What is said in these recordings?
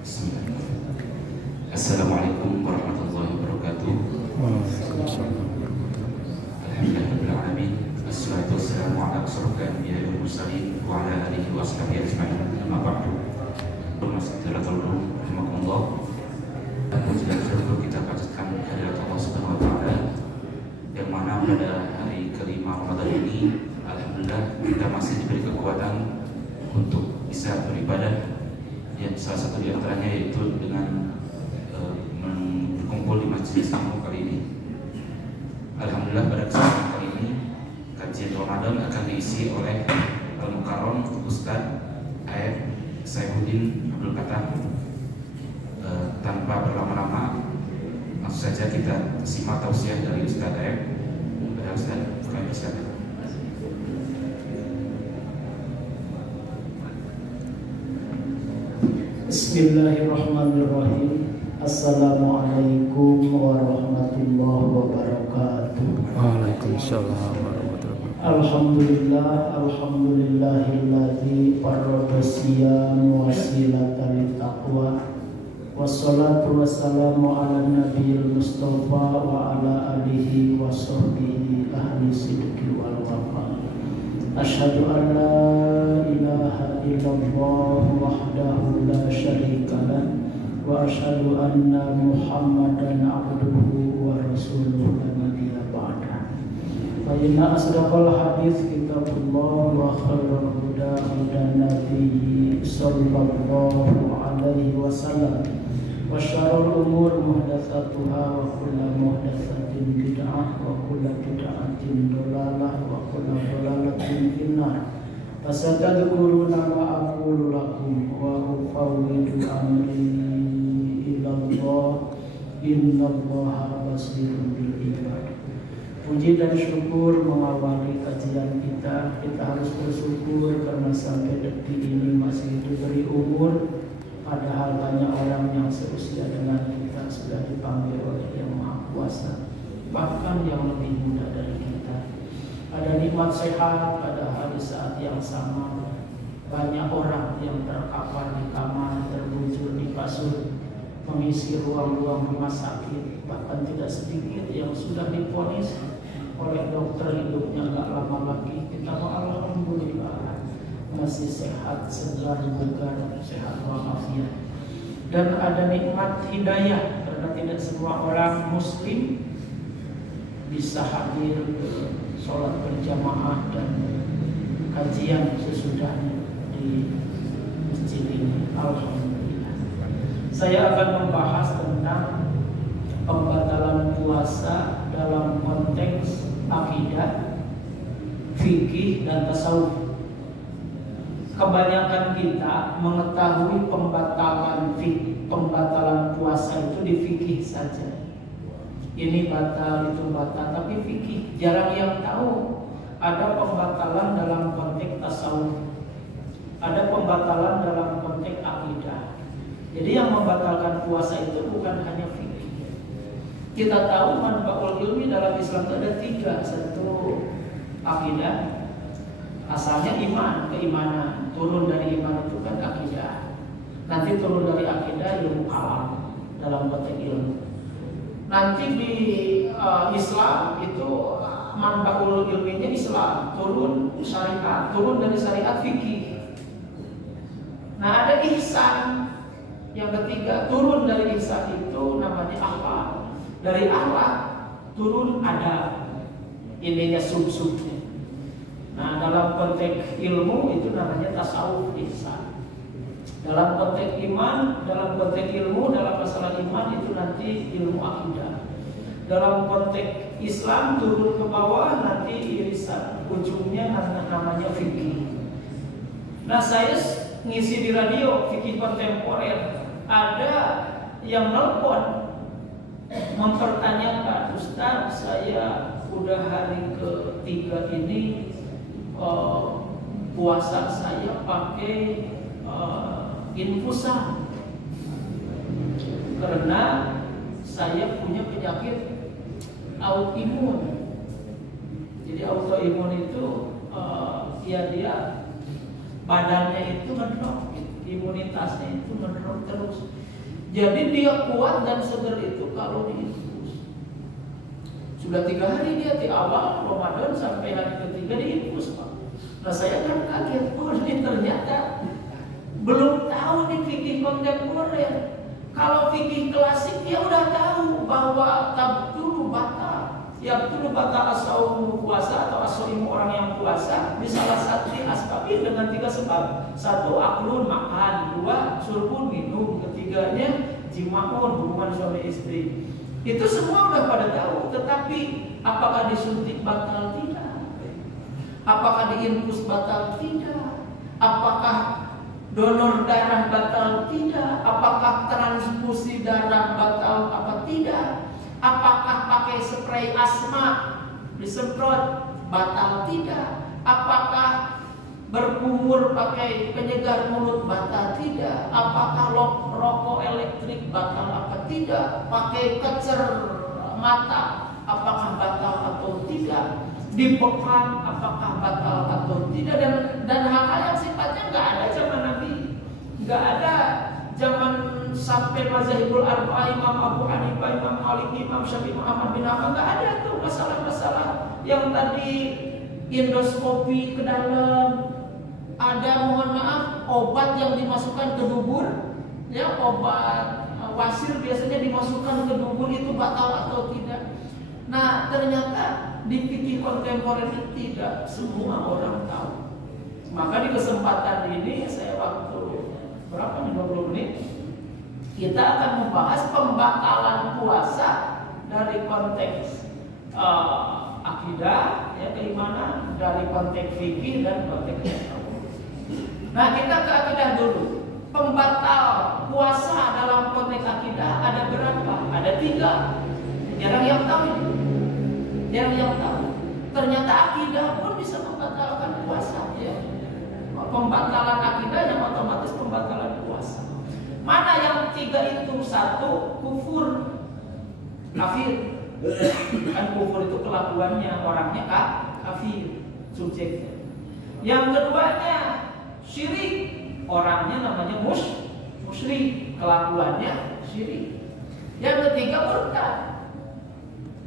Bismillahirrahmanirrahim. Assalamualaikum warahmatullahi wabarakatuh. Alhamdulillahirrahmanirrahim. Assalatu wassalamu ala asyrafil anbiya'i wal mursalin wa ala alihi wa sahbihi ajma'in. Amma ba'du. Rahimakumullah. Puji dan syukur kita panjatkan kehadirat Allah Subhanahu wa taala, yang mana pada hari kelima Ramadan ini alhamdulillah kita masih diberi kekuatan untuk bisa beribadah, yang salah satu di antaranya yaitu dengan berkumpul di Masjid Islamu kali ini. Alhamdulillah pada kesempatan kali ini kajian Ramadan akan diisi oleh Al-Mukarram Ustaz Aib Saifuddin Abdul Fatah. Tanpa berlama-lama, langsung saja kita simak tausiah dari Ustaz Aib. Ustaz, kami persilakan. Bismillahirrahmanirrahim. Assalamualaikum warahmatullahi wabarakatuh. Waalaikumsalam warahmatullahi wabarakatuh. Alhamdulillah, alhamdulillahilladzi farrada siyam wasilatan littaqwa. Wassalatu wassalamu ala nabiyil mustafa wa ala alihi wa sahbihi ahli sidqi wal wafa. Asyhadu an la ilaha illallah wahdahu la syarika lah wa asyhadu anna Muhammadan abduhu wa rasuluhu la nabiyya ba'da. Fa inna asdaqal hadits kitabullah wa khairal huda hudan nabiyyi sallallahu alaihi wasallam. Wa syarrul umur muhdatsatuha wa kullu muhdatsatin bid'ah wa kullu bid'atin dhalalah wa kullu dhalalatin finnar. Fasatadkuruna ma aqulu lakum wa ufawwidu amri ila Allah innallaha basirun bil ibad. Puji dan syukur mengawali kajian kita. Kita harus bersyukur karena sampai detik ini masih diberi umur. Padahal banyak orang yang seusia dengan kita sudah dipanggil oleh Yang Maha Kuasa, bahkan yang lebih muda dari kita. Ada nikmat sehat, padahal di saat yang sama banyak orang yang terkapar di kamar, terbujur di kasur, mengisi ruang-ruang rumah sakit. Bahkan tidak sedikit yang sudah divonis oleh dokter hidupnya gak lama lagi. Kita alhamdulillah masih sehat, segar, bugar, sehat walafiat. Dan ada nikmat hidayah, karena tidak semua orang muslim bisa hadir ke sholat berjamaah dan kajian sesudahnya di masjid ini. Alhamdulillah. Saya akan membahas tentang pembatalan puasa dalam konteks akidah, fikih, dan tasawuf. Kebanyakan kita mengetahui pembatalan puasa itu di fikih saja. Ini batal, itu batal, tapi fikih jarang yang tahu ada pembatalan dalam konteks tasawuf, ada pembatalan dalam konteks akidah. Jadi yang membatalkan puasa itu bukan hanya fikih. Kita tahu manfaul ilmi dalam Islam itu ada 3. Satu akidah, asalnya iman, keimanan. Turun dari iman itu kan akidah. Nanti turun dari akidah ilmu kalam dalam konteks ilmu. Nanti di Islam itu manfaul ilminya Islam, turun syariat, turun dari syariat fikih. Nah ada ihsan yang ketiga, turun dari ihsan itu namanya akhlak. Dari akhlak turun adab, ininya sub-subnya. Nah dalam konteks ilmu itu namanya tasawuf ihsan. Dalam konteks iman, dalam konteks ilmu, dalam masalah iman itu nanti ilmu akidah. Dalam konteks Islam turun ke bawah nanti irisan, ujungnya namanya fikih. Nah saya ngisi di radio fikih kontemporer, ada yang nelpon mempertanyakan, Ustaz saya udah hari ketiga ini puasa saya pakai infusan karena saya punya penyakit autoimun. Jadi autoimun itu dia badannya itu ngedrop, imunitasnya itu menurun terus. Jadi dia kuat dan seger itu kalau diinfus. Sudah 3 hari dia di awal Ramadan sampai hari ketiga diinfus, Pak. Nah saya kan kaget, oh ini ternyata belum tahu nih fikih kontemporer. Kalau fikih klasik dia udah tahu bahwa tabtulu batal. Yabtulu batal as-saumu puasa atau as-saumu orang yang puasa di salah satu asbabin dengan 3 sebab. 1 aklun makan, 2 surbun minum, ketiganya jimaun hubungan suami istri. Itu semua udah pada tahu, tetapi apakah disuntik batal tidak? Apakah diinfus batal tidak? Apakah donor darah batal tidak? Apakah transfusi darah batal apa tidak? Apakah pakai spray asma disemprot batal tidak? Apakah berkumur pakai penyegar mulut batal tidak? Apakah rokok elektrik batal apa tidak? Pakai kecer mata apakah batal atau tidak? Dibekam apakah batal atau tidak? Dan hal-hal yang sifatnya nggak ada zaman Nabi, nggak ada zaman sampai mazhabul arba'ah, Imam Abu Hanifah, Imam Malik, Imam Syafi'i, Muhammad bin Hanbal, nggak ada tuh masalah-masalah yang tadi endoskopi ke dalam. Ada, mohon maaf, obat yang dimasukkan ke dubur, ya obat wasir biasanya dimasukkan ke dubur, itu batal atau tidak? Nah ternyata di fikih kontemporer tidak semua orang tahu. Maka di kesempatan ini saya waktu berapa nih 20 menit kita akan membahas pembatalan puasa dari konteks akidah, ya keimanan, dari konteks fikih dan konteks ekonomi. Nah kita ke akidah dulu. Pembatal puasa dalam konteks akidah ada berapa? Ada 3. Jarang yang tahu ini. Jarang yang tahu. Ternyata akidah pun bisa membatalkan puasa, ya. Pembatalan akidah yang otomatis pembatalan puasa. Mana yang 3 itu? 1 kufur, kafir. Kan kufur itu kelakuannya, orangnya kafir, subjeknya. Yang keduanya syirik, orangnya namanya musyrik, kelakuannya syirik. Yang ketiga murtad,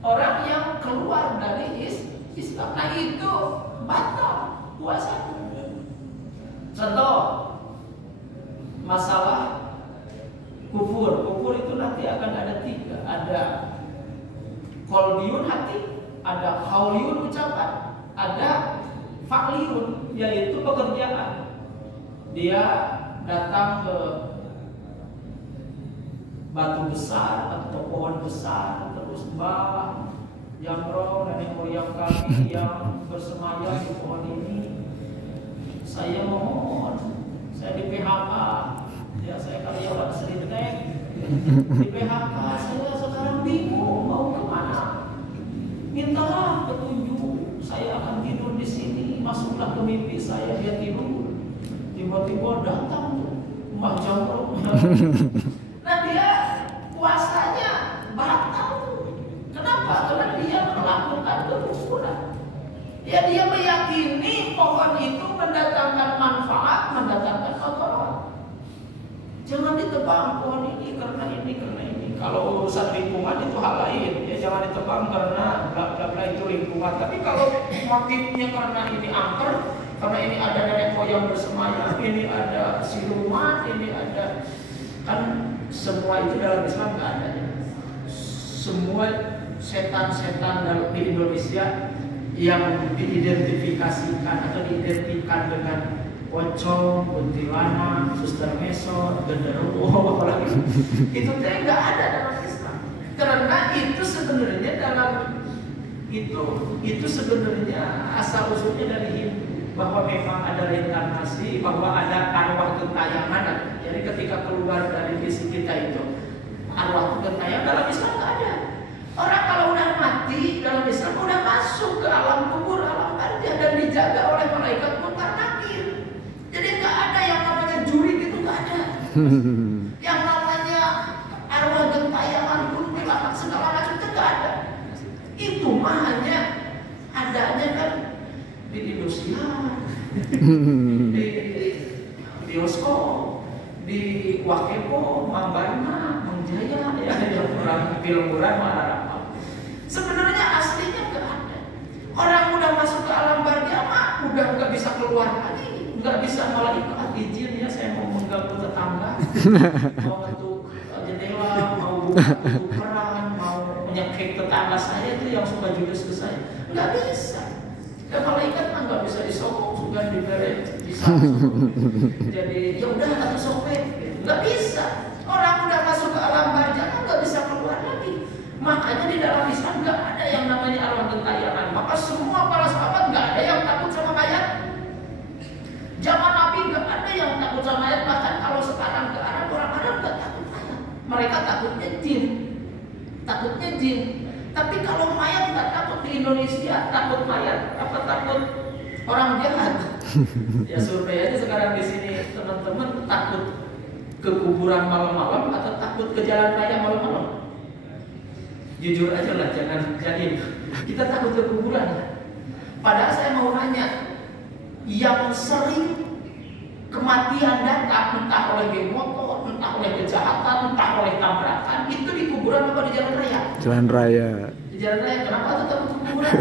orang yang keluar dari Islam. Nah itu batal puasa. Contoh masalah kufur. Kufur itu nanti akan ada 3. Ada qalbiyun hati, ada qauliyun ucapan, ada fa'liyun yaitu pekerjaan. Dia datang ke batu besar atau pohon besar, terus mbah Jamroh nenek moyang kami yang bersemayam di pohon ini, saya mohon, saya di PHK, ya saya karyawan Serintek, di PHK saya sekarang bingung mau kemana, mintalah petunjuk, saya akan tidur di sini, masuklah ke mimpi saya, dia tidur, tiba-tiba datang Mbah Jamroh. Nah dia puasanya batal. Kenapa? Karena dia melakukan kekufuran. Ya dia meyakini pohon itu mendatangkan manfaat, mendatangkan kotoran. Jangan ditebang pohon ini karena ini, karena ini. Kalau urusan lingkungan itu hal lain. Ya jangan ditebang karena bla bla bla itu lingkungan. Tapi kalau motifnya karena ini angker, karena ini ada nenek moyang bersemayam, ini ada siluman, ini ada, kan semua itu dalam Islam nggak ada. Semua setan-setan dalam di Indonesia yang diidentifikasikan atau diidentikan dengan pocong, kuntilanak, suster mesot, genderuwo, apalagi itu nggak ada dalam Islam. Karena itu sebenarnya dalam itu sebenarnya asal usulnya dari Hindu, bahwa memang ada reinkarnasi, bahwa ada arwah gentayangan. Jadi ketika keluar dari fisik kita itu arwah gentayangan, dalam Islam nggak ada. Orang kalau udah mati dalam Islam udah masuk ke alam kubur, alam barjah, dan dijaga oleh malaikat munkar nakir. Jadi nggak ada yang namanya juri gitu, nggak ada. Yang namanya arwah gentayangan, kuntilanak, segala macam itu nggak ada. Itu mah hanya adanya kan di Indonesia, di bioskop, di Wakepo, Mambarna, Mangjaya, ya yang orang Pilmuran, Malarapal. Sebenarnya aslinya nggak ada. Orang udah masuk ke alam barzah mah udah nggak bisa keluar lagi, nggak bisa malah izin ya saya mau mengganggu tetangga, mau bentuk jendela, mau buka pintu keran, mau menyekik tetangga saya itu yang suka judes ke saya, nggak bisa. Ya malaikat mah nggak bisa disokong, sudah diberi jadi ya udah atau sobek, nggak bisa. Orang udah masuk ke alam barzah nggak bisa keluar lagi. Makanya di dalam Islam nggak ada yang namanya arwah gentayangan. Maka semua para sahabat nggak ada yang takut sama mayat. Zaman Nabi nggak ada yang takut sama mayat. Bahkan kalau sekarang ke Arab, orang Arab nggak takut mayat. Mereka takutnya jin, takutnya jin. Tapi kalau mayat nggak takut di Indonesia, takut mayat apa takut orang jahat? Ya survei aja sekarang di sini teman-teman, takut ke kuburan malam-malam atau takut ke jalan raya malam-malam? Jujur aja lah, jangan jadi kita takut ke kuburan. Padahal saya mau nanya, yang sering kematian datang entah oleh geng motor, entah oleh kejahatan, entah oleh tabrakan, itu di kuburan apa di jalan raya? Jalan raya. Di jalan raya. Kenapa tuh takut ke kuburan?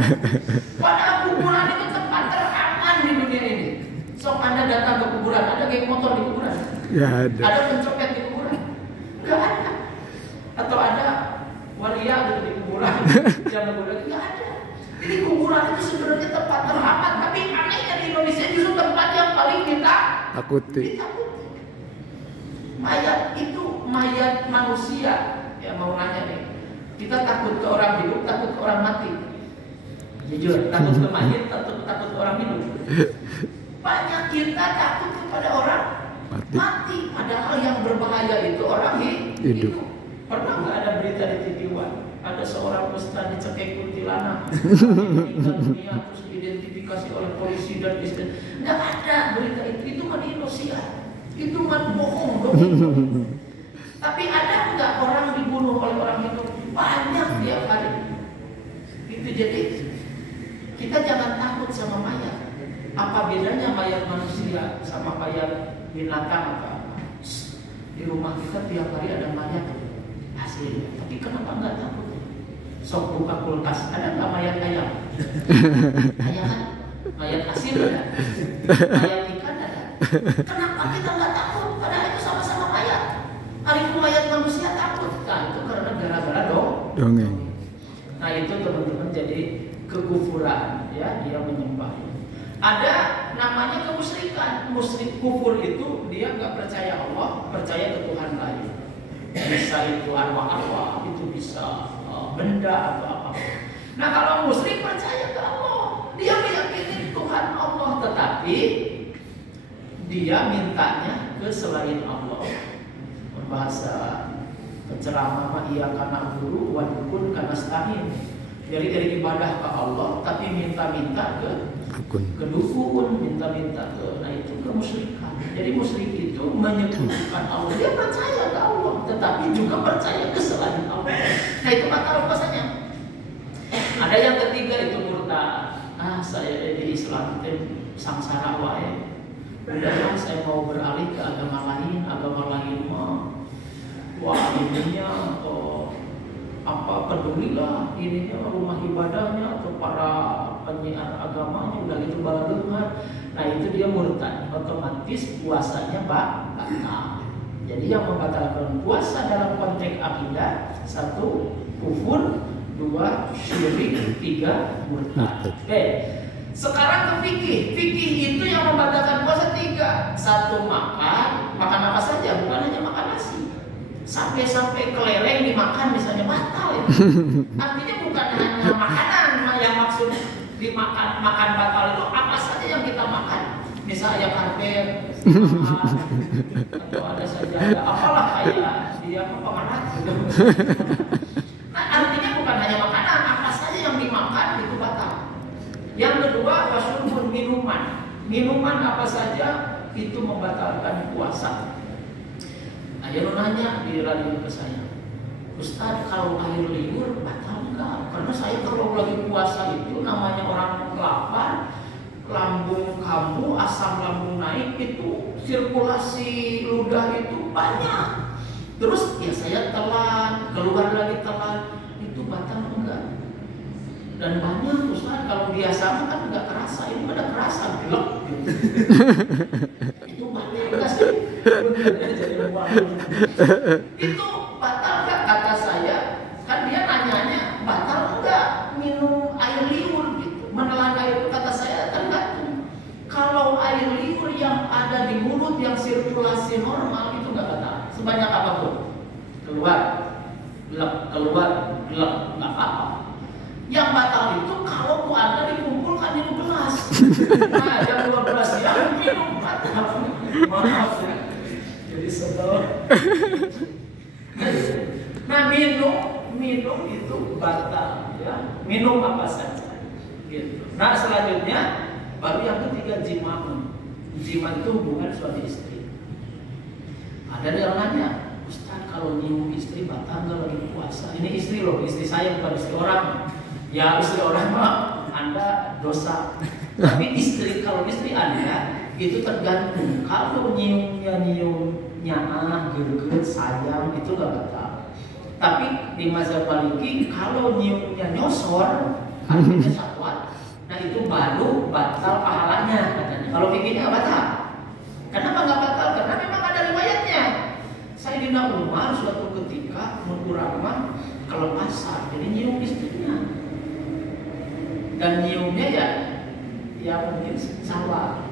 Padahal kuburan itu tempat teraman di dunia ini. Sok Anda datang ke kuburan, ada geng motor di kuburan? Gak ada. Ada pencopet di kuburan? Gak ada. Atau ada walia gitu di kuburan? Jangan kuburan, gak ada. Jadi kuburan itu sebenarnya tempat teraman, tapi anehnya di Indonesia justru tempat yang paling kita Takuti. ditakuti. Mayat itu mayat manusia. Ya mau nanya nih, kita takut ke orang hidup, takut ke orang mati? Jujur, takut ke mayat, takut ke orang hidup? Banyak kita takut kepada orang mati. Padahal yang berbahaya itu orang hidup. Pernah nggak ada berita di TV One? Ada seorang ustaz dicekik kuntilanak, meninggal dunia terus diidentifikasi oleh polisi dan istri. Nggak ada berita itu mah di Indonesia. Itu mah bohong dong. Tapi ada nggak orang dibunuh oleh orang hidup? Banyak tiap hari. Itu jadi kita jangan takut sama mayat. Apa bedanya mayat manusia sama mayat binatang atau apa? Di rumah kita tiap hari ada mayat asli. Tapi kenapa nggak takut? Sok buka kulkas, ada nggak mayat ayam? Ayam kan? Mayat asin ada? Mayat ikan ada? Kenapa kita nggak takut? Padahal itu sama-sama mayat. Hari itu mayat manusia takut. Nah itu karena gara-gara Dongeng. Nah itu teman-teman jadi kekufuran, ya dia menyembah. Ada namanya kemusyrikan. Musyrik kufur itu dia nggak percaya Allah, percaya ke Tuhan lain. Bisa itu arwah-arwah, itu bisa benda atau apa. Nah kalau musyrik percaya ke Allah, dia meyakini Tuhan Allah, tetapi dia mintanya ke selain Allah. Bahasa penceramah ia karena guru, wadukun karena stain. Jadi dari ibadah ke Allah, tapi minta-minta ke dukun, minta-minta ke, nah itu kemusyrikan. Jadi musyrik itu menyekutukan Allah. Dia percaya ke Allah, tetapi juga percaya ke selain Allah. Nah itu batal puasanya. Ada yang ketiga itu murtad. Saya di Islam sangsara wae. Udahlah saya mau beralih ke agama lain mah. Wah ininya apa pedulilah ininya rumah ibadahnya atau para penyiar agamanya udah gitu balengan. Nah itu dia murtad, otomatis puasanya batal. Jadi yang membatalkan puasa dalam konteks akidah, 1 kufur, 2 syirik, 3 murtad. Oke, sekarang ke fikih. Fikih itu yang membatalkan puasa 3. 1 makan apa saja, bukan hanya makan nasi. Sampai keleleng dimakan misalnya batal ya. Artinya bukan hanya makanan yang maksud dimakan, makan batal itu apa saja yang kita makan. Misalnya karpet, atau ada saja apalah kayak dia pengarat gitu. Nah artinya bukan hanya makanan, apa saja yang dimakan itu batal. Yang kedua wasyurbun, minuman apa saja itu membatalkan puasa. Dia nanya di radio ke saya, Ustaz kalau air liur batal enggak? Karena saya kalau lagi puasa itu namanya orang lapar, lambung kambuh, asam lambung naik itu sirkulasi ludah itu banyak. Terus ya saya telan, keluar lagi telan, itu batal enggak? Dan banyak Ustaz, kalau biasa kan enggak kerasa, ini pada kerasa gelap gitu. Itu batal enggak sih? Itu batal enggak kata saya? Kan dia nanyanya batal enggak minum air liur gitu. Menelan air itu kata saya tergantung. Kalau air liur yang ada di mulut yang sirkulasi normal itu enggak batal. Sebanyak apapun keluar, gelap, keluar, gelap, nggak apa-apa. Yang batal itu kalau Anda dikumpulkan di gelas. Nah, yang 12 yang minum batal. Maaf ya. Jadi sebel. Nah, minum itu batal ya. Minum apa saja. Gitu. Nah, selanjutnya baru yang ketiga jima. Jima itu hubungan suami istri. Ada yang nanya, Ustaz kalau nyium istri batal nggak lagi puasa? Ini istri loh, istri saya bukan istri orang. Ya istri orang mah Anda dosa. Tapi istri, kalau istri Anda itu tergantung. Kalau nyiumnya gerget, sayang itu nggak batal. Tapi di mazhab Maliki kalau nyiumnya nyosor, artinya syahwat, nah itu baru batal pahalanya katanya. Kalau fikihnya nggak batal. Kenapa nggak batal? Karena memang ada riwayatnya. Sayyidina Umar suatu ketika Nururahman kelepasan, jadi nyium istrinya. Dan nyiumnya ya mungkin sawah.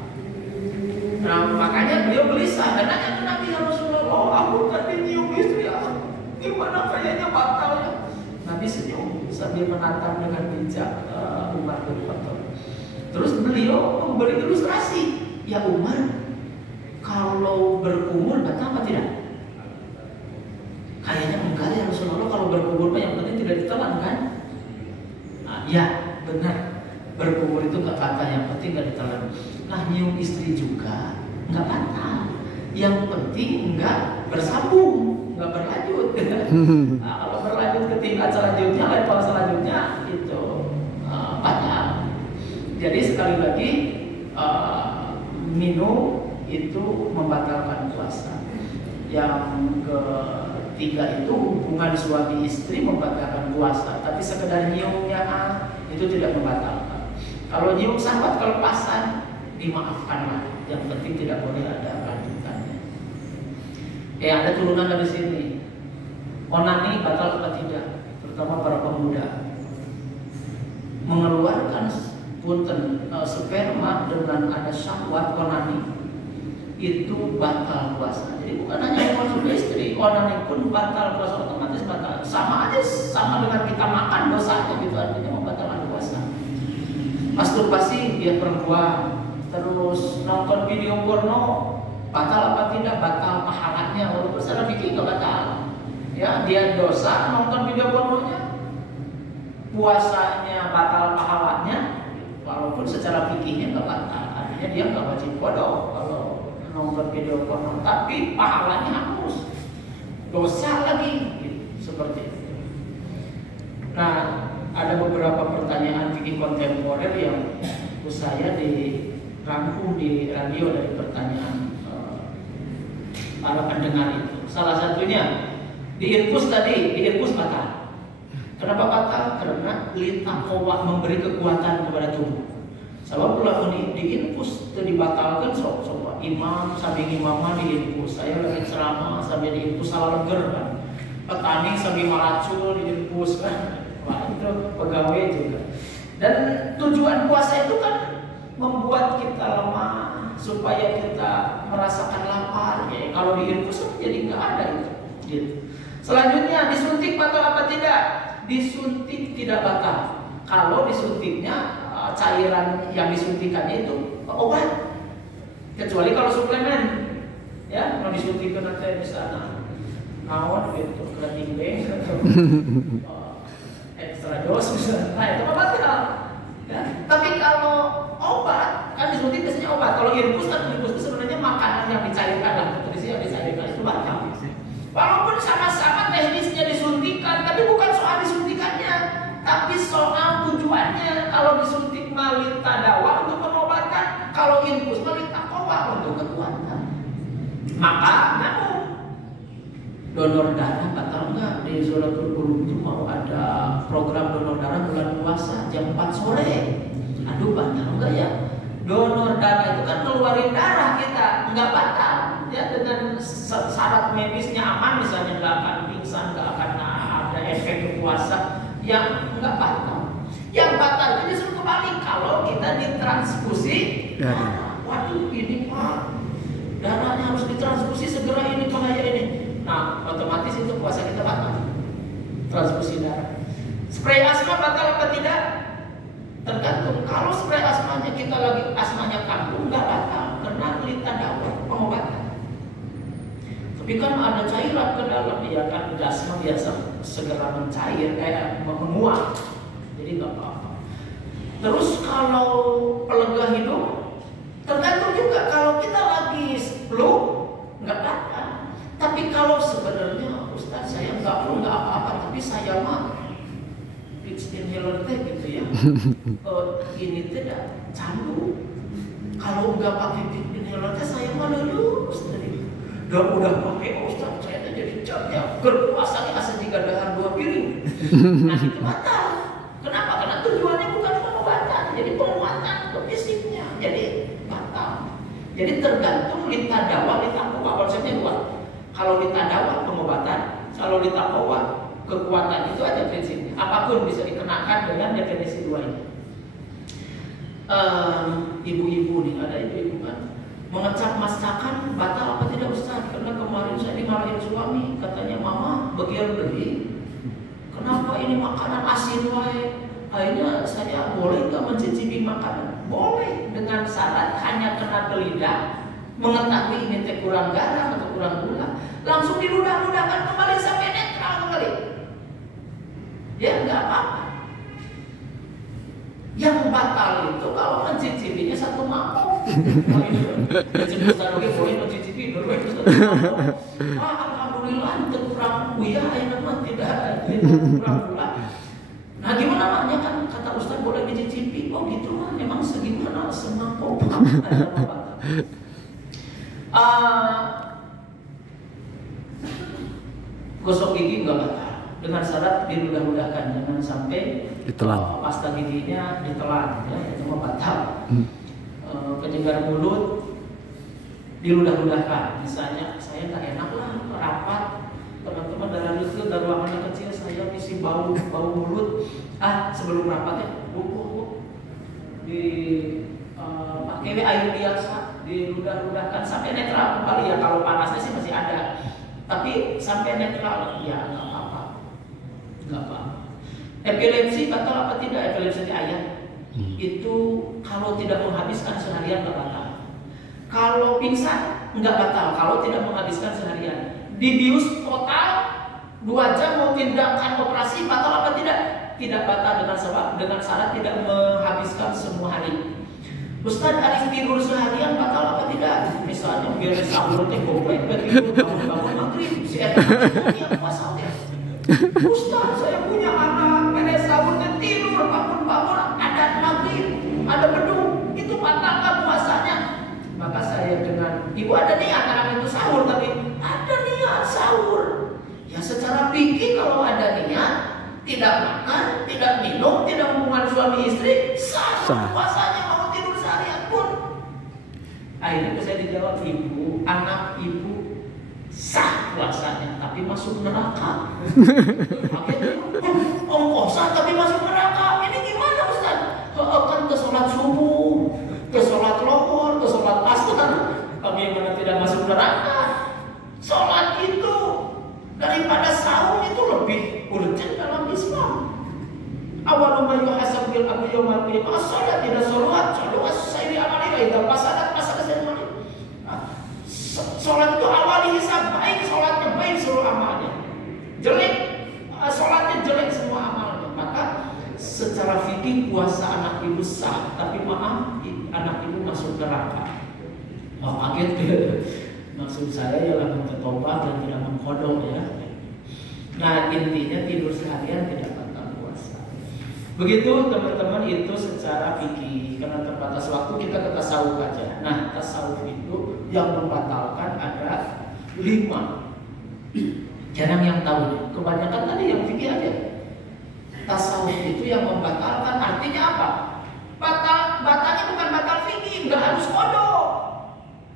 Nah makanya beliau gelisah dan nanya ke Nabi, ya Rasulullah, aku tadi nyium istri aku, gimana kayaknya batal ya? Nabi senyum sambil menatap dengan bijak Umar bin Khattab. Terus beliau memberi ilustrasi, ya Umar, kalau berkumur batal apa tidak? Kayaknya enggak ya Rasulullah, kalau berkumur yang penting tidak ditelan kan? Nah, ya benar, berkumur itu enggak batal, yang penting enggak ditelan. Nah nyium istri juga enggak batal, yang penting enggak bersambung, enggak berlanjut. Nah, kalau berlanjut ke tingkat selanjutnya, level selanjutnya itu batal. Jadi sekali lagi minum itu membatalkan puasa. Yang ketiga itu hubungan suami istri membatalkan puasa, tapi sekedar nyiumnya itu tidak membatalkan. Kalau nyium sahabat kelepasan dimaafkanlah, yang penting tidak boleh ada lanjutannya. Ada turunan dari sini. Onani batal apa tidak? Terutama para pemuda mengeluarkan sperma dengan ada syahwat onani itu batal puasa. Jadi bukan hanya konsumsi istri, onani pun batal puasa, otomatis batal. Sama aja, sama dengan kita makan dosanya gitu, artinya membatalkan puasa. Masturbasi dia perempuan, terus nonton video porno batal apa tidak? Batal pahalanya, walaupun secara fikih nggak batal. Ya dia dosa nonton video pornonya, puasanya batal pahalanya, walaupun secara fikihnya nggak batal. Artinya dia nggak wajib qada kalau nonton video porno, tapi pahalanya hangus, dosa lagi, gitu, seperti itu. Nah, ada beberapa pertanyaan fikih kontemporer yang saya dirangkum di radio dari pertanyaan para pendengar itu. Salah satunya diinfus batal. Kenapa batal? Karena litaqwa, memberi kekuatan kepada tubuh. Sebab pula diinfus itu dibatalkan sok imam sambil imamah diinfus. Saya lagi ceramah sambil diinfus salah leger kan. Petani sambil malacul diinfus kan. Wah itu pegawai juga. Dan tujuan puasa itu kan membuat kita lemah supaya kita merasakan lapar. Ya, kalau diinfus jadi nggak ada itu. Gitu. Selanjutnya disuntik batal apa tidak? Disuntik tidak batal. Kalau disuntiknya cairan yang disuntikannya itu obat, kecuali kalau suplemen, ya mau disuntikan nanti di sana, naon gitu, ketimbang ekstra dos misalnya, nah itu batal. Ya. Tapi kalau obat kan disuntik biasanya obat. Kalau infus kan infus itu sebenarnya makanan yang dicairkan lah, nutrisi yang dicairkan itu batal. Walaupun sama-sama teknisnya disuntikan, tapi bukan soal disuntikannya, tapi soal tujuannya. Kalau disuntik malita dawa untuk pengobatan, kalau infus malita kowa untuk kekuatan. Maka nyambung. Donor darah batal enggak? Di Suratul Qulub itu mau ada program donor darah bulan puasa jam 4 sore. Aduh, batal enggak ya? Donor darah itu kan keluarin darah kita, enggak batal. Ya, dengan syarat medisnya aman, misalnya enggak akan pingsan, enggak akan ada efek ke puasa, yang enggak batal. Yang batal itu justru kembali kalau kita ditransfusi. Waduh, ini Pak, darahnya harus ditransfusi segera, ini bahaya ini. Nah, otomatis itu puasa kita batal. Transfusi darah. Spray asma batal apa tidak? Tergantung. Kalau spray asmanya kita lagi asmanya kambuh, nggak batal karena lita dawa pengobatan. Tapi kan ada cairan ke dalam, ya kan asma biasa segera mencair, kayak menguap. Jadi nggak apa-apa. Terus kalau pelega hidung, tergantung juga. Kalau kita lagi flu, nggak batal. Tapi kalau sebenarnya Ustaz saya nggak flu nggak apa-apa, tapi saya mah fix inhaler teh gitu ya. Ini tidak candu. Kalau nggak pakai fix inhaler teh saya mah lulus tadi. Udah pakai Ustaz saya teh jadi jamnya berpuasa asa jika dahan 2 piring. Nah itu batal. Kenapa? Karena tujuannya bukan pengobatan, jadi penguatan untuk fisiknya. Jadi batal. Jadi tergantung lita dawa, lita kowa, konsepnya dua. Kalau lita dawa pengobatan, kalau lita kowa kekuatan, itu aja prinsipnya. Apapun bisa dikenakan dengan definisi dua ini. Ibu-ibu nih, ada ibu-ibu kan mengecap masakan batal apa tidak Ustaz? Karena kemarin saya dimarahin suami, katanya mama begier beli. Kenapa ini makanan asin wae? Akhirnya saya boleh nggak mencicipi makanan? Boleh, dengan syarat hanya kena ke lidah, mengetahui ini teh kurang garam atau kurang gula, langsung diludah-ludahkan kembali sampai netral kembali. Ya nggak apa-apa. Yang batal itu kalau mencicipinya satu mangkok. Mencicipi lagi boleh mencicipi dulu itu satu mangkok. Alhamdulillah itu kurang buya, ini mah tidak kurang gula. Nah gimana maknya kan kata Ustaz boleh dicicipi? Oh gitu mah, memang segimana semangkok gosok gigi nggak batal dengan syarat diludah-ludahkan, jangan sampai pasta giginya ditelan, ya itu mah batal. Penyegar mulut diludah-ludahkan, misalnya saya nggak enak lah rapat, teman-teman dari itu dari ruangannya kecil, saya misi bau mulut, sebelum rapat ya bu pakai air biasa, diludah-ludahkan sampai netral kembali ya. Kalau panasnya sih masih ada, tapi sampai netral ya nggak apa-apa. Epilepsi batal apa tidak? Epilepsi di ayat itu kalau tidak menghabiskan seharian nggak batal. Kalau pingsan nggak batal kalau tidak menghabiskan seharian. Dibius total 2 jam mau tindakan operasi batal apa tidak? Tidak batal dengan syarat tidak menghabiskan semua hari. Ustaz, hari tidur seharian batal apa tidak? Misalnya beres sahur teh komplek begitu bangun maghrib si eta yang puasa teh. Ustaz, saya punya anak beres sahur teh tidur bangun ada maghrib, ada beduk, itu batal nggak puasanya? Maka saya dengan ibu ada niat anak itu sahur, tapi ada niat sahur. Ya secara fikih kalau ada niat tidak makan, tidak minum, tidak hubungan suami istri, sah puasanya. Akhirnya saya dijawab, ibu, anak ibu sah puasanya, tapi masuk neraka. Akhirnya, sah tapi masuk neraka. Ini gimana Ustaz? Kan ke sholat subuh, ke sholat lohor, ke sholat asar, bagaimana tidak masuk neraka? Sholat itu daripada saum itu lebih urgent dalam Islam. Awal ma yuhasab bil abdi yaumal qiyamah as-salat tidak salat sayri amali idza fasadat semuanya. Sholat itu awal hisab, baik sholatnya, baik seluruh amalnya. Jelek, sholatnya jelek semua amalnya. Maka secara fikih puasa anak ibu sah, tapi maaf anak ibu masuk neraka. Kaget. Maksud saya ialah bertobat dan tidak mengkodok ya. Nah intinya tidur seharian tidak batal puasa. Begitu teman-teman, itu secara fikih. Karena terbatas waktu kita ke tasawuf aja. Nah tasawuf itu yang membatalkan ada 5. Jarang yang tahu. Kebanyakan tadi yang fikih aja. Tasawuf itu yang membatalkan artinya apa? Batalnya bukan batal fikih, nggak harus kodok.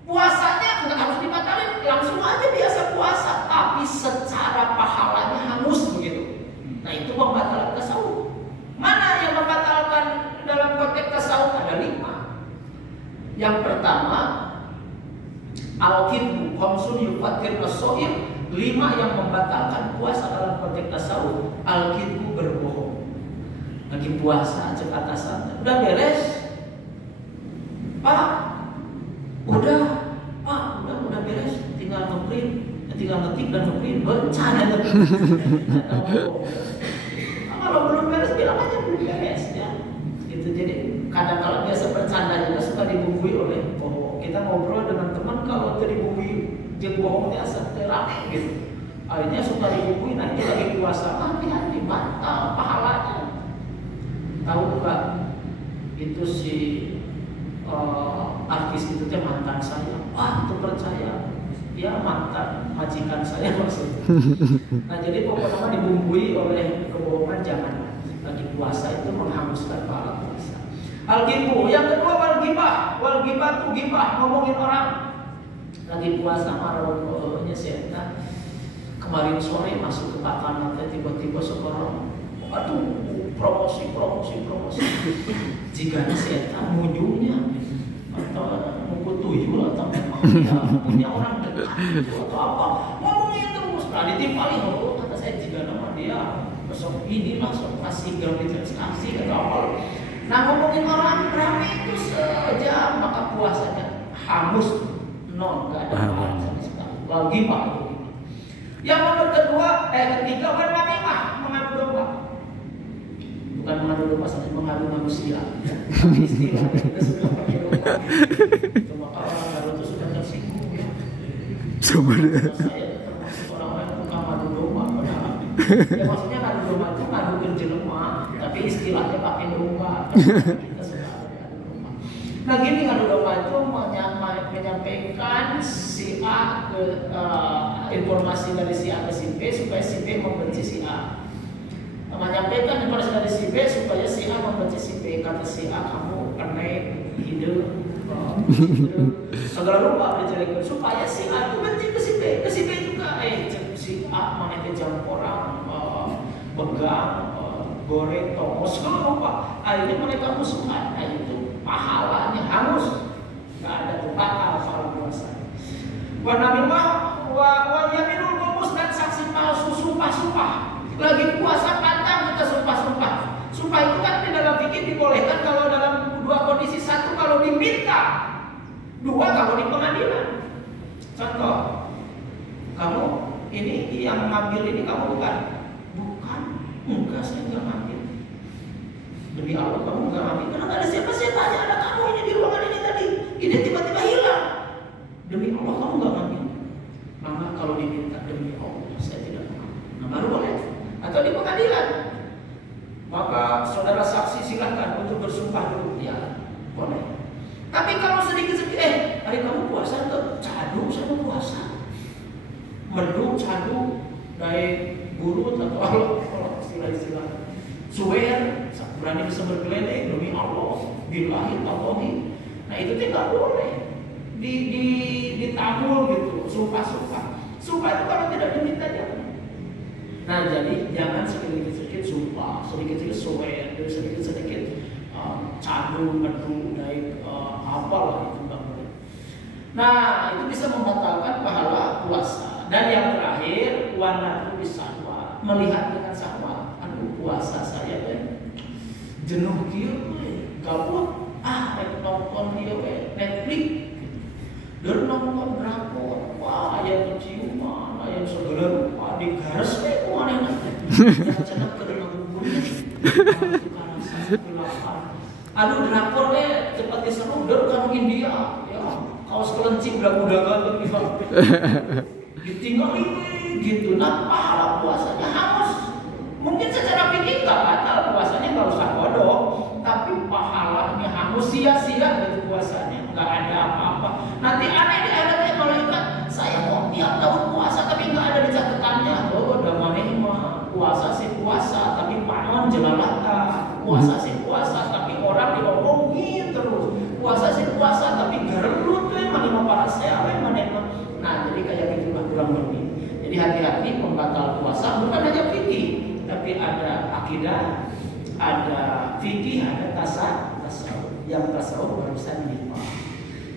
Puasanya nggak harus dibatalin, langsung aja biasa puasa, tapi secara pahalanya hangus begitu. Nah itu membatalkan tasawuf. Mana yang membatalkan dalam konteks tasawuf? Ada 5. Yang pertama, al-kidbu khamsun yufatir as-shaim. 5 yang membatalkan puasa dalam konteks tasawuf. Al-kidbu berbohong. Lagi puasa cek atasan, udah beres Pak, udah beres, tinggal ngetik dan ngeprint, bencana kalau belum beres bilang aja belum beres ya. Gitu. Jadi kadang-kadang biasa bercanda juga suka dibumbui oleh bohong. Kita ngobrol dengan teman kalau dibumbui jeung bohongnya rame gitu. Akhirnya suka dibumbui, nanti lagi puasa hati-hati batal pahalanya. Tahu nggak itu si artis itu teh mantan saya. Wah itu percaya, dia mantan majikan saya maksudnya. Nah jadi pokoknya dibumbui oleh kebohongan, jangan. Lagi puasa itu menghanguskan pahala puasa. Al-ghibah. Yang kedua wal-ghibah. Wal-ghibah tuh ghibah, ngomongin orang. Lagi puasa marah-marahnya saya. Kemarin sore masuk ke makanan tiba-tiba sekarang, aduh promosi. Jika saya munjungnya atau mungkin tuyul atau memang dia punya orang dekat atau apa, ngomongin terus. Nah ditimpali, kata saya jika nama dia besok ini langsung kasih kasih atau apa. Nah ngomongin orang rame itu sejam, maka puasanya hangus, gak ada pahala sama sekali. Lagi pak. Yang nomor ketiga namimah, mengadu domba. Bukan mengadu domba saja, mengadu manusia. Istilah kita sudah pakai domba. Cuma orang baru itu sudah tersinggung ya. Saya termasuk orang-orang yang bukan mengadu domba. Ya maksudnya ngadu domba itu ngadu jelema, tapi istilahnya pakai domba. Kita sudah ngadu domba. Nah gini, ngadu domba itu menyampaikan si A ke informasi dari si A ke si B supaya si B membenci si A. Menyampaikan informasi dari si B supaya si A membenci si B. Kata si A, kamu aneh, hidup, segala rupa dijadikan supaya si A itu benci ke si B. Ke si B juga, si A mana itu jam orang, begang, goreng, tongos, segala rupa. Akhirnya mereka musuhan. Nah itu pahalanya hangus. Gak ada tempat hafal puasa. Wanamimah wa yaminul ghamus, dan saksi palsu, sumpah. Lagi puasa pantang kita sumpah. Sumpah itu kan di dalam fikih dibolehkan kalau dalam 2 kondisi. 1 kalau diminta, 2 kalau di pengadilan. Contoh, kamu ini yang ngambil ini kamu bukan? Enggak, saya nggak ngambil. Demi Allah kamu nggak ngambil. Karena nggak ada siapa-siapa aja, ada kamu ini di ruangan ini tadi. Ini tiba-tiba hilang. Demi Allah kamu nggak ngambil. Maka kalau diminta demi Allah saya tidak mengambil. Nah baru boleh. Atau di pengadilan, maka saudara saksi silakan untuk bersumpah dulu, ya boleh. Tapi kalau sedikit-sedikit, hari kamu puasa atau cadu, saya mau puasa, mendung cadu dari guru atau kalau istilah-istilah suwer, berani bisa bergeledek demi Allah, billahi tallahi. Nah itu tidak boleh ditabur gitu, sumpah. Sumpah itu kalau tidak diminta jangan. Nah jadi jangan sedikit-sedikit sumpah, sedikit-sedikit suwer, sedikit-sedikit cadu, mendung, naik apalah itu nggak boleh. Nah itu bisa membatalkan pahala puasa. Dan yang terakhir, wanatu bisahwa, melihat dengan sahwa. Aduh puasa saya jenuh kieu, gabut, nonton dia Netflix, dan nonton drakor, wah yang keciuman, yang segala rupa digares aneh nanti. Jangan kedengar bumbunya, aduh drakor cepat diseru, dan kamu India, ya kaos kelenci budak-budakan ditinggal gitu. Nah pahala puasanya hangus. Mungkin secara fikih nggak batal puasanya, nggak usah kodok, tapi pahalanya hangus, sia-sia gitu puasanya, nggak ada apa-apa. Nanti aneh di akhiratnya malaikat, saya kok tiap tahun puasa tapi nggak ada di catatannya. Oh, udah maneh mah puasa sih puasa tapi panon jelalata. Puasa sih puasa tapi orang diomongin terus. Puasa sih puasa tapi gelut tuh emang lima para saya maneh mah. Nah, jadi kayak gitulah kurang lebih. Jadi hati-hati pembatal puasa bukan hanya fikih, tapi ada akidah, ada fikih, ada tasawuf. Yang tasawuf barusan dipahami.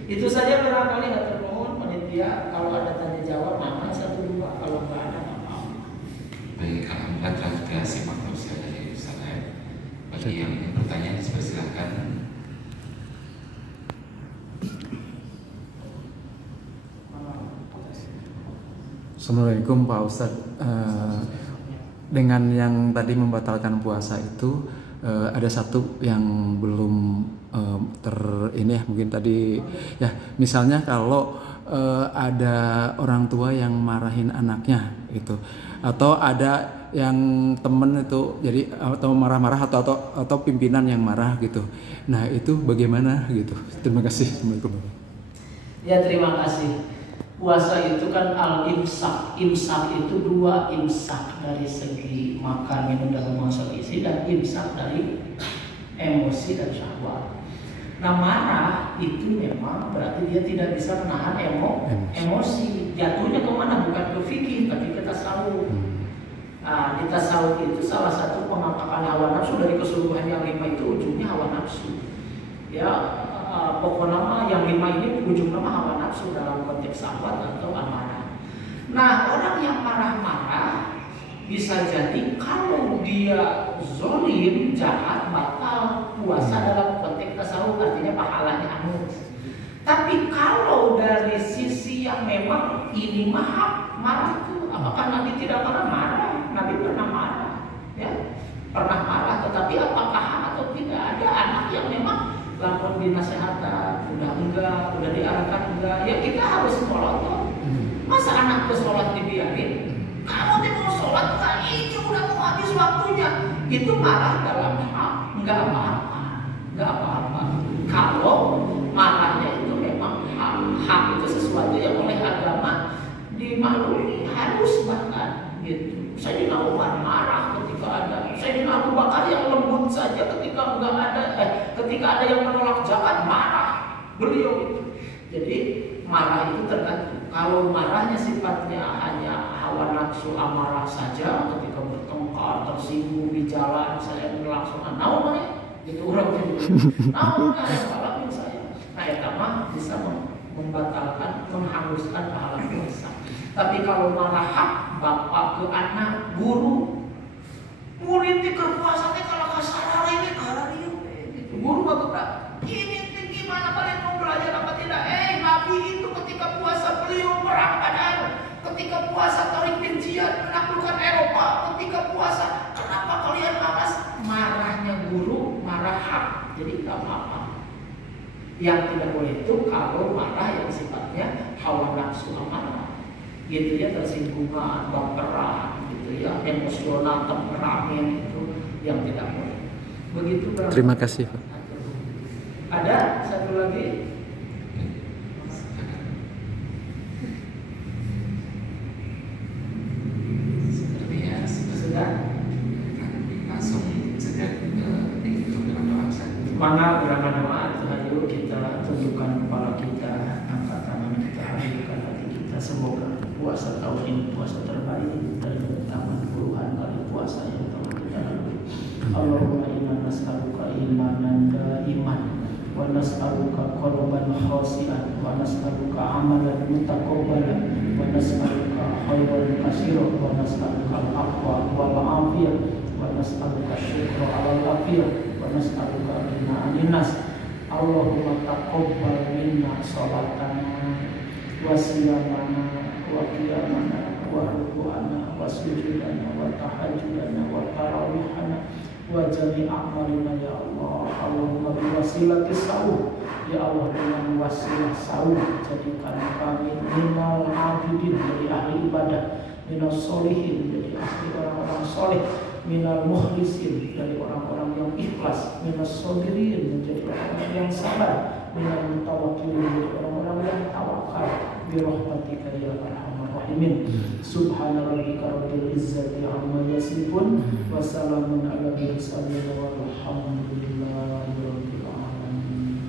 Itu saja barangkali nggak termohon panitia. Kalau ada tanya jawab, mana 1-2. Kalau nggak ada apa-apa. Baik, alhamdulillah telah kita simak tausiah dari Ustaz. Bagi yang ingin bertanya, silakan. Assalamualaikum Pak Ustadz. Dengan yang tadi membatalkan puasa itu ada satu yang belum ini ya, mungkin tadi ya, misalnya kalau ada orang tua yang marahin anaknya gitu, atau ada yang temen itu jadi atau marah-marah atau pimpinan yang marah gitu. Nah, itu bagaimana gitu? Terima kasih. Assalamualaikum. Ya, terima kasih. Puasa itu kan al-imsak. Imsak itu 2, imsak dari segi makan, minum, dan memasuk isi, dan imsak dari emosi dan syahwat. Nah, marah itu memang berarti dia tidak bisa menahan emosi. Jatuhnya kemana? Bukan ke fikih, tapi ke tasawuf. Nah, di tasawuf itu salah satu pengangkatan hawa nafsu dari keseluruhan yang 5 itu ujungnya hawa nafsu. Ya, pokoknya yang 5 ini ujung nama hawa nafsu dalam konteks syahwat atau amarah. Nah, orang yang marah-marah bisa jadi kalau dia zolim, jahat, batal puasa dalam konteks tasawuf, artinya pahalanya hangus. Tapi kalau dari sisi yang memang ini marah itu, apakah Nabi tidak pernah marah? Nabi pernah marah, ya, pernah marah. Tetapi apakah atau tidak ada anak yang memang lapor dinasehatan, udah enggak, udah diarahkan enggak, ya kita harus melotot. Masa anak ke sholat dibiarin? Kamu tidak mau sholat, nah ini udah mau habis waktunya. Itu marah dalam hak, enggak apa-apa, enggak apa-apa. Kalau marahnya itu memang hak itu sesuatu yang oleh agama dimaklumi, harus bahkan gitu. Sayyidina Umar marah ketika ada, Sayyidina Abu Bakar yang lembut saja ketika enggak ada, ketika ada yang menolak zakat marah beliau itu. Jadi marah itu tergantung. Kalau marahnya sifatnya hanya hawa nafsu amarah saja, ketika bertengkar, tersinggung di jalan, saya melaksanakan naon itu orang itu. Naon yang saya. Nah, eta mah bisa membatalkan, menghanguskan pahala puasa. Tapi kalau marah hak bapak ke anak, guru, murid di puasa teh kalau kasar ini karena gitu. Guru bapak ini gimana kalian mau belajar apa tidak? Nabi itu ketika puasa beliau perang Badar, ketika puasa tarik bin Ziyad menaklukkan Eropa, ketika puasa kenapa kalian malas? Marahnya guru, marah hak, jadi tidak apa-apa. Yang tidak boleh itu kalau marah yang sifatnya hawa nafsu amarah, gitu ya, tersinggungan, baperan, gitu ya, emosional, temperamen, itu yang tidak boleh. Begitu. Terima kasih, Pak. Ada satu lagi. Langsung saja ditutup dengan doa. Mana gerakan doa itu, ayo kita tundukkan kepala kita, angkat tangan kita, hadirkan hati kita. Semoga puasa tahun ini puasa terbaik dari tangan puluhan kali puasa yang telah kita lalui. Allahumma inna nas'aluka imanan daiman, wa nas'aluka qalban khashi'an, wa nas'aluka amalan mutaqabbalan, wa nas'aluka khairan katsiran, wa nas'aluka al-afwa wal afiyah, wa nas'aluka syukra 'alal afiyah, wa nas'aluka ghina 'anil nas. Allahumma taqabbal minna salatana wa siyamana wa qiyamana wa ruku'ana wa sujudana wa tahajjudana wa tarawihana wa jami' a'malina ya Allah. Allahumma biwasilati sawm, ya Allah, dengan wasilah sawm jadikan kami minal abidin, dari ahli ibadah, minal solihin, dari ahli orang-orang soleh, minal mukhlisin, dari orang-orang yang ikhlas, minal sabirin, menjadi orang-orang yang sabar, minal mutawakkilin, jadi orang-orang yang tawakal birahmatika ya arhamar rahimin. Subhana rabbika rabbil izzati amma yasifun wa salamun ala mursalin walhamdulillahi rabbil alamin.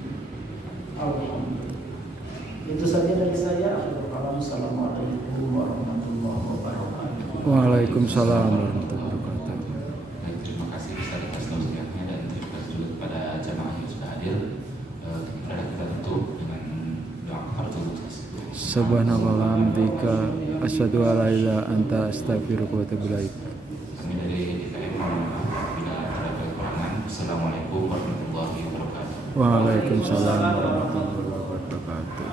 Alhamdulillah. Itu saja dari saya. Assalamualaikum warahmatullahi wabarakatuh. Waalaikumsalam warahmatullahi wabarakatuh. Baik, terima kasih Ustaz atas tausiahnya dan terima kasih juga kepada jamaah yang sudah hadir. Kita tutup dengan doa kafaratul majlis. Subhanallah bika asyhadu an la ilaha anta astaghfiruka wa atubu ilaik. Kami dari DKM mohon maaf bila ada kekurangan. Assalamualaikum warahmatullahi wabarakatuh. Waalaikumsalam warahmatullahi wabarakatuh.